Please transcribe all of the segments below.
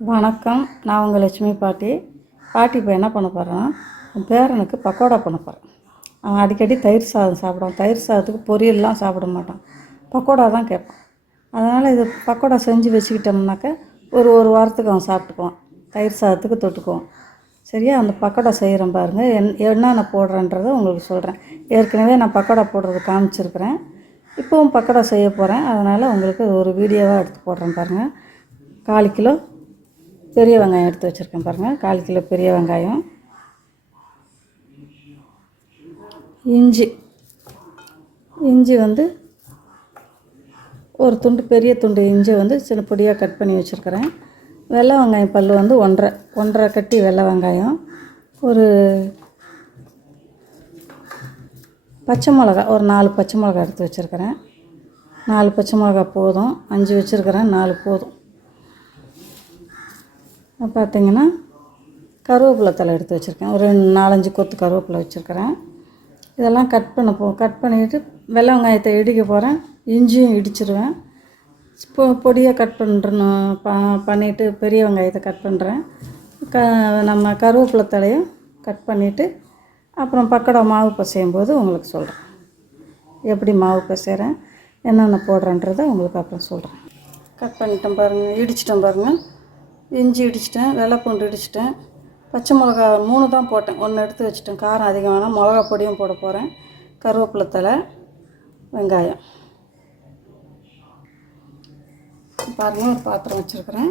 வணக்கம். நான் உங்கள் லட்சுமி பாட்டி. பாட்டி இப்போ என்ன பண்ண போகிறேன்னா என் பேரனுக்கு பக்கோடா பண்ண போகிறேன் அவன் அடிக்கடி தயிர் சாதம் சாப்பிடுவான். தயிர் சாதத்துக்கு பொரியல்லாம் சாப்பிட மாட்டான். பக்கோடா தான் கேட்பான். அதனால் இது பக்கோடா செஞ்சு வச்சுக்கிட்டோம்னாக்க ஒரு ஒரு வாரத்துக்கு அவன் சாப்பிட்டுக்குவான். தயிர் சாதத்துக்கு தொட்டுக்குவான். சரியா? அந்த பக்கோடா செய்கிறேன் பாருங்கள் என் என்னென்ன போடுறேன்றதை உங்களுக்கு சொல்கிறேன் ஏற்கனவே நான் பக்கோடா போடுறது காமிச்சிருக்கிறேன். இப்போவும் பக்கோடா செய்ய போகிறேன் அதனால் உங்களுக்கு ஒரு வீடியோவாக எடுத்து போடுறேன் பாருங்கள் கால் கிலோ பெரிய வெங்காயம் எடுத்து வச்சுருக்கேன் பாருங்கள் கால் கிலோ பெரிய வெங்காயம். இஞ்சி. இஞ்சி வந்து ஒரு துண்டு பெரிய துண்டு இஞ்சி வந்து சின்ன பொடியாக கட் பண்ணி வச்சுருக்கிறேன். வெள்ளை வெங்காயம் பல் வந்து ஒன்றரை ஒன்றரை கட்டி வெள்ளை வெங்காயம். ஒரு பச்சை மிளகா ஒரு நாலு பச்சை மிளகா எடுத்து வச்சுருக்கிறேன். நாலு பச்சை மிளகா போதும். அஞ்சு வச்சுருக்கிறேன் நாலு போதும். பார்த்தீங்கன்னா கருவேப்பிலை தலை எடுத்து வச்சுருக்கேன். ஒரு ரெண்டு நாலஞ்சு கொத்து கருவேப்பிலை வச்சுருக்கிறேன். இதெல்லாம் கட் பண்ண போ கட் பண்ணிவிட்டு வெள்ளை வெங்காயத்தை இடிக்க போகிறேன் இஞ்சியும் இடிச்சிருவேன். இப்போ பொடியாக கட் பண்ணுறணும் ப பண்ணிவிட்டு பெரிய வெங்காயத்தை கட் பண்ணுறேன் க நம்ம கருவேப்பிலை தலையும் கட் பண்ணிவிட்டு அப்புறம் பக்கடா மாவு பசையும் போது உங்களுக்கு சொல்கிறேன் எப்படி மாவு பசைகிறேன் என்னென்ன போடுறேன்றதை உங்களுக்கு அப்புறம் சொல்கிறேன் கட் பண்ணிட்டோம் பாருங்கள் இடிச்சிட்டோம் பாருங்கள் இஞ்சி இடிச்சிட்டேன் வெள்ளைப்பூண்டு இடிச்சிட்டேன். பச்சை மிளகா மூணு தான் போட்டேன். ஒன்று எடுத்து வச்சுட்டேன். காரம் அதிகம் வேணாம். மிளகா பொடியும் போட போகிறேன் கருவேப்பிலை தலை வெங்காயம். பாருங்கள் ஒரு பாத்திரம் வச்சுருக்கிறேன்.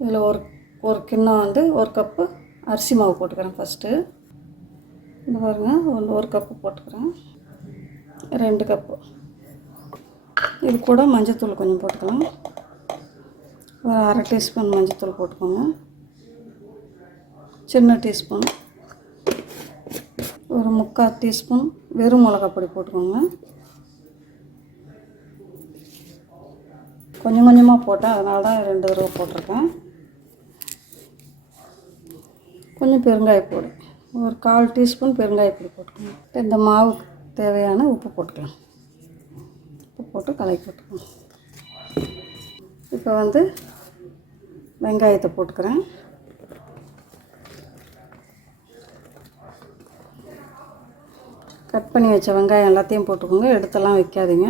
இதில் ஒரு ஒரு கிண்ணம் வந்து ஒரு கப்பு அரிசி மாவு போட்டுக்கிறேன் ஃபஸ்ட்டு இந்த பாருங்கள் ஒன்று ஒரு கப்பு போட்டுக்கிறேன். ரெண்டு கப்பு. இது கூட மஞ்சத்தூள் கொஞ்சம் போட்டுக்கலாம். ஒரு அரை டீஸ்பூன் மஞ்சத்தூள் போட்டுக்கோங்க. சின்ன டீஸ்பூன். ஒரு முக்கால் டீஸ்பூன் வெறும் மிளகா பொடி போட்டுக்கோங்க. கொஞ்சம் கொஞ்சமாக போட்டேன். அதனால தான் ரெண்டு தடவை போட்டிருக்கேன். கொஞ்சம் பெருங்காயப்பொடி ஒரு கால் டீஸ்பூன் பெருங்காயப்பொடி போட்டுக்கோங்க. இந்த மாவுக்கு தேவையான உப்பு போட்டுக்கலாம். உப்பு போட்டு கலக்கி போட்டுக்கோங்க இப்போ வந்து வெங்காயத்தை போட்டுக்கிறேன். கட் பண்ணி வச்ச வெங்காயம் எல்லாத்தையும் போட்டுக்கோங்க. எடுத்தெல்லாம் வைக்காதீங்க.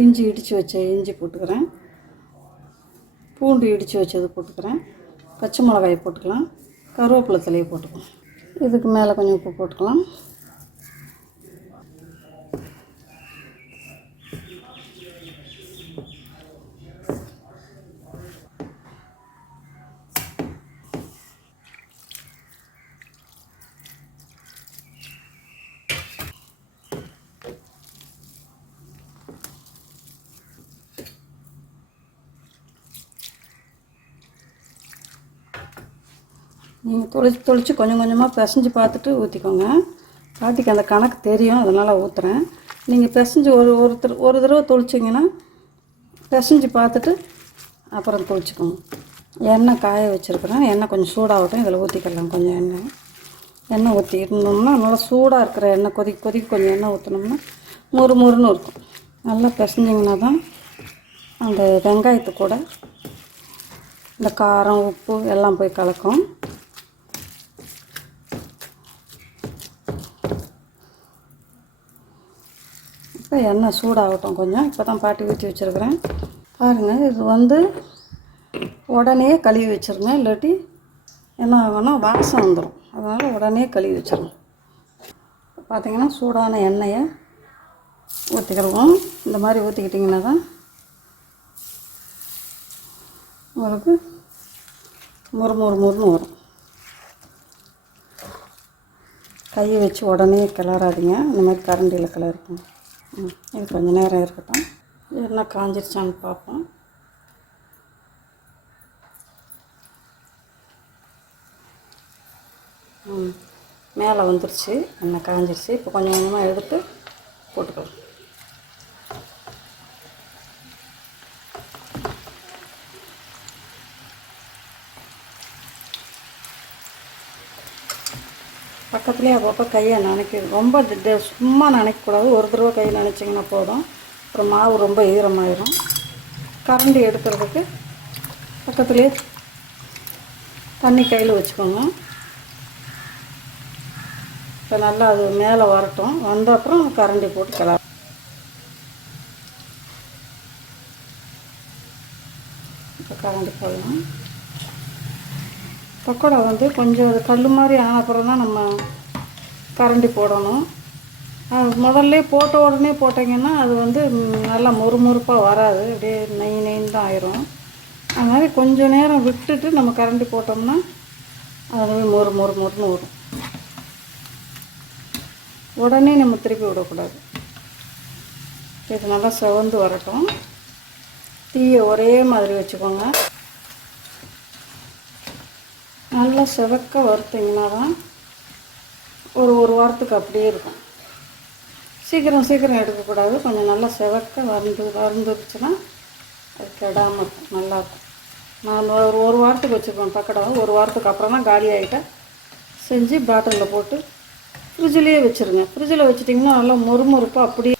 இஞ்சி இடித்து வச்ச இஞ்சி போட்டுக்கிறேன். பூண்டு இடித்து வச்சது போட்டுக்கிறேன். பச்சை மிளகாயை போட்டுக்கலாம். கருவேப்பிலை தலையை போட்டுக்கலாம். இதுக்கு மேலே கொஞ்சம் உப்பு போட்டுக்கலாம். நீங்கள் தொளிச்சு தொளிச்சு கொஞ்சம் கொஞ்சமாக பிசைஞ்சு பார்த்துட்டு ஊற்றிக்கோங்க பாட்டிக்கு அந்த கணக்கு தெரியும் அதனால் ஊற்றுறேன் நீங்கள் பிசைஞ்சு ஒரு ஒருத்தர் ஒரு தடவை தொளிச்சிங்கன்னா பிசைஞ்சு பார்த்துட்டு அப்புறம் தொளிச்சுக்கோங்க. எண்ணெய் காய வச்சுருக்குறேன். எண்ணெய் கொஞ்சம் சூடாகட்டும் இதில் ஊற்றிக்கலாம் கொஞ்சம் எண்ணெய். எண்ணெய் ஊற்றிக்கிட்டோம்னா நல்லா சூடாக இருக்கிற எண்ணெய் கொதிக்க கொதிக்க கொஞ்சம் எண்ணெய் ஊற்றினோம்னா முறு மொறுன்னு இருக்கும். நல்லா பிசைஞ்சிங்கன்னா தான் அந்த வெங்காயத்து கூட இந்த காரம் உப்பு எல்லாம் போய் கலக்கும். இப்போ எண்ணெய் சூடாகட்டும் கொஞ்சம். இப்போ தான் பாட்டி ஊற்றி வச்சுருக்குறேன். பாருங்கள் இது வந்து உடனே கழுவி வச்சுருங்க. இல்லாட்டி என்ன ஆகும்னா வாசம் வந்துடும் அதனால் உடனே கழுவி வச்சிடணும் பார்த்திங்கன்னா சூடான எண்ணெயை ஊற்றிக்கிடுவோம். இந்த மாதிரி ஊற்றிக்கிட்டிங்கன்னா தான் உங்களுக்கு முறு முறு முறுன்னு வரும். கையை வச்சு உடனே கிளறாதீங்க. இந்த மாதிரி கரண்டியில் கிளறிக்கணும் இது கொஞ்சம் நேரம் இருக்கட்டும். என்ன காஞ்சிருச்சான்னு பார்ப்போம். ம் மேலே வந்துருச்சு. எண்ணெய் காஞ்சிருச்சு? இப்போ கொஞ்சம் கொஞ்சமாக எடுத்து போட்டுக்கலாம். பக்கத்துலேயே அப்பப்போ கையை நினைக்க ரொம்ப சும்மா நினைக்கக்கூடாது. ஒரு தடவை கையை நினச்சிங்கன்னா போதும். அப்புறம் மாவு ரொம்ப ஈரமாயிரும். கரண்டி எடுக்கிறதுக்கு பக்கத்துலேயே தண்ணி கையில் வச்சுக்கோங்க. இப்போ நல்லா அது மேலே வரட்டும். வந்த அப்புறம் கரண்டி போட்டு கிளற இப்போ கரண்டி போடலாம். பக்கோடா வந்து கொஞ்சம் அது கல் மாதிரி ஆன அப்புறம் தான் நம்ம கரண்டி போடணும். அது முதல்ல போட்ட உடனே போட்டிங்கன்னா அது வந்து நல்லா முறுமுறுப்பாக வராது. அப்படியே நெய் நெய்ன்னு தான் ஆயிரும். அது மாதிரி கொஞ்சம் நேரம் விட்டுட்டு நம்ம கரண்டி போட்டோம்னா அது மொறு மொறு மொறுன்னு வரும். உடனே நம்ம திருப்பி விடக்கூடாது. இது நல்லா செவந்து வரட்டும். தீயை ஒரே மாதிரி வச்சுக்கோங்க. நல்லா செவக்க வறுத்தீங்கன்னா தான் ஒரு ஒரு வாரத்துக்கு அப்படியே இருக்கும். சீக்கிரம் சீக்கிரம் எடுக்கக்கூடாது. கொஞ்சம் நல்லா செவக்க வறந்து வறந்துருச்சுன்னா அது கெடாமல் இருக்கும். நல்லாயிருக்கும் நான் ஒரு ஒரு வாரத்துக்கு வச்சுருப்பேன் பக்கடாவை ஒரு வாரத்துக்கு அப்புறம் தான் காலி ஆகிட்டேன் செஞ்சு பாட்டிலில் போட்டு ஃப்ரிட்ஜிலேயே வச்சுருங்க. ஃப்ரிட்ஜில் வச்சிட்டிங்கன்னா நல்லா மொறுமொறுப்பாக அப்படியே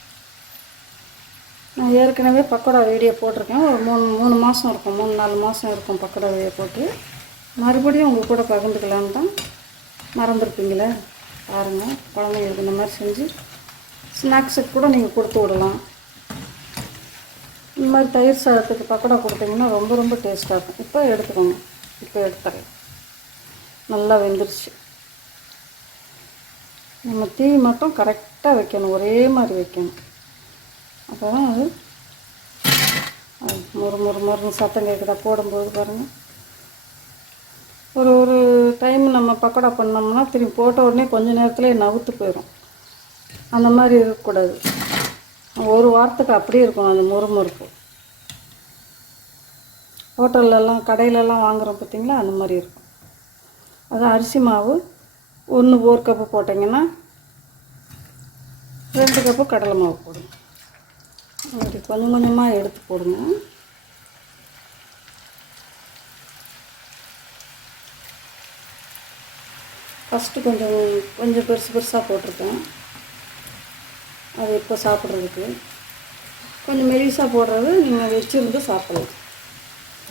நான் ஏற்கனவே பக்கோடா வீடியோ போட்டிருக்கேன். ஒரு மூணு மூணு மாதம் இருக்கும். மூணு நாலு மாதம் இருக்கும் பக்கோடா வீடியோ போட்டு. மறுபடியும் உங்கள் கூட பகிர்ந்துக்கலான்னு தான் மறந்துருப்பீங்களே? பாருங்கள் குழந்தைங்களுக்கு இந்த மாதிரி செஞ்சு ஸ்நாக்ஸுக்கு கூட நீங்கள் கொடுத்து விடலாம். இந்த மாதிரி தயிர் சாதத்துக்கு பக்கோடா கொடுத்தீங்கன்னா ரொம்ப ரொம்ப டேஸ்ட்டாக இருக்கும். இப்போ எடுத்துக்கோங்க. இப்போ எடுத்துறேன் நல்லா வெந்துருச்சு. நம்ம தீ மட்டும் கரெக்டாக வைக்கணும். ஒரே மாதிரி வைக்கணும். அப்போ தான் அது அது முறு முறு முறுன்னு சத்தம் கேட்குதா? போடும்போது பாருங்கள் ஒரு ஒரு டைம் நம்ம பக்கோடா பண்ணோம்னா திரும்பி போட்ட உடனே கொஞ்சம் நேரத்துலேயே நவுத்து போயிடும் அந்த மாதிரி இருக்கக்கூடாது. ஒரு வாரத்துக்கு அப்படியே இருக்கும் அந்த முறுமுறுப்பு. ஹோட்டல்லலாம் கடையிலலாம் வாங்குறோம் பார்த்திங்களா? அந்த மாதிரி இருக்கும். அது அரிசி மாவு ஒன்று ஒரு கப்பு போட்டிங்கன்னா ரெண்டு கப்பு கடலை மாவு போடுங்க. அப்படி கொஞ்சம் கொஞ்சமாக எடுத்து போடுங்க. ஃபஸ்ட்டு கொஞ்சம் கொஞ்சம் பெருசு பெருசாக போட்டிருக்கேன். அது இப்போ சாப்பிட்றதுக்கு. கொஞ்சம் மெலிசாக போடுறது நீங்கள் வச்சுருந்து சாப்பிட்றது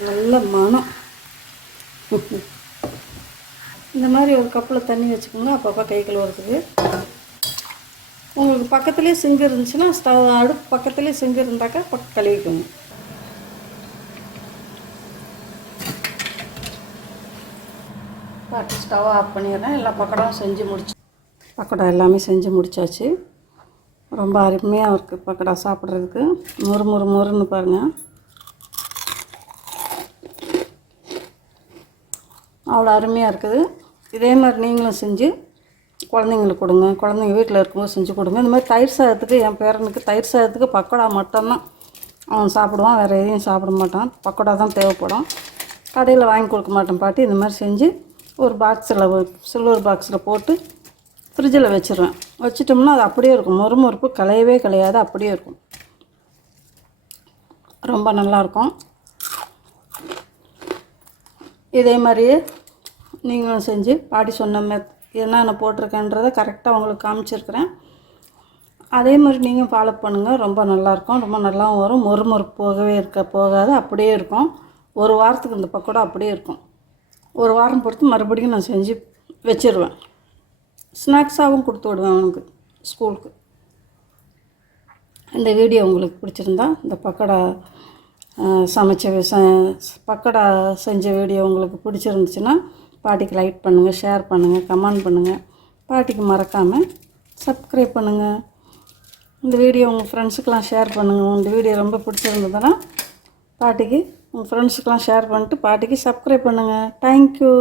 நல்ல மனம் இந்த மாதிரி ஒரு கப்பில் தண்ணி வச்சுக்கோங்க அப்பப்போ கை கழுவுறதுக்கு. உங்களுக்கு பக்கத்துலேயே சிங்கு இருந்துச்சுன்னா ஸ்டவ் அடுப்பு பக்கத்துலேயே சிங்கு இருந்தாக்கா பக்கம் கழுவிக்கோங்க. பாட்டு ஸ்டவ் ஆஃப் பண்ணிடுறேன். எல்லா பக்கடம் செஞ்சு முடிச்சு பக்கடம் எல்லாமே செஞ்சு முடிச்சாச்சு. ரொம்ப அருமையாக இருக்குது பக்கடா சாப்பிட்றதுக்கு. முறு முறு முறுன்னு பாருங்கள் அவ்வளோ அருமையாக இருக்குது. இதே மாதிரி நீங்களும் செஞ்சு குழந்தைங்களுக்கு கொடுங்க. குழந்தைங்க வீட்டில் இருக்கும்போது செஞ்சு கொடுங்க. இந்த மாதிரி தயிர் சாதத்துக்கு என் பேரனுக்கு தயிர் சாதத்துக்கு பக்கோடா மட்டும்தான். அவன் சாப்பிடுவான் வேறு எதையும் சாப்பிட மாட்டான். பக்கோடா தான் தேவைப்படும். கடையில் வாங்கி கொடுக்க மாட்டேன் பாட்டி. இந்த மாதிரி செஞ்சு ஒரு பாக்ஸில் சில்வர் பாக்ஸில் போட்டு ஃப்ரிட்ஜில் வச்சிருவேன். வச்சிட்டோம்னா அது அப்படியே இருக்கும். மொறுமொறுப்பு கலையவே கலையாது அப்படியே இருக்கும். ரொம்ப நல்லாயிருக்கும். இதே மாதிரியே நீங்களும் செஞ்சு பாட்டி சொன்ன மெத் என்னென்ன போட்டிருக்கேன்றதை கரெக்டாக உங்களுக்கு காமிச்சிருக்கிறேன். அதே மாதிரி நீங்கள் ஃபாலோ பண்ணுங்கள் ரொம்ப நல்லாயிருக்கும். ரொம்ப நல்லாவும் வரும். மொறுமொறுப்பு போகவே இருக்க போகாது. அப்படியே இருக்கும். ஒரு வாரத்துக்கு இந்த பக்கோடா அப்படியே இருக்கும். ஒரு வாரம் பொறுத்து மறுபடியும் நான் செஞ்சு வச்சிருவேன். ஸ்நாக்ஸாகவும் கொடுத்து விடுவேன் அவனுக்கு ஸ்கூலுக்கு. இந்த வீடியோ உங்களுக்கு பிடிச்சிருந்தா இந்த பக்கடா சமைச்ச ச- பக்கடா செஞ்ச வீடியோ உங்களுக்கு பிடிச்சிருந்துச்சுன்னா பாட்டிக்கு லைக் பண்ணுங்கள் ஷேர் பண்ணுங்கள் கமெண்ட் பண்ணுங்கள் பாட்டிக்கு மறக்காமல் சப்ஸ்கிரைப் பண்ணுங்கள் இந்த வீடியோ உங்கள் ஃப்ரெண்ட்ஸுக்கெலாம் ஷேர் பண்ணுங்கள் இந்த வீடியோ ரொம்ப பிடிச்சிருந்ததுன்னா பாட்டிக்கு உங்கள் ஃப்ரெண்ட்ஸுக்கெலாம் ஷேர் பண்ணிட்டு பாட்டிக்கு சப்ஸ்கிரைப் பண்ணுங்கள் தேங்க்யூ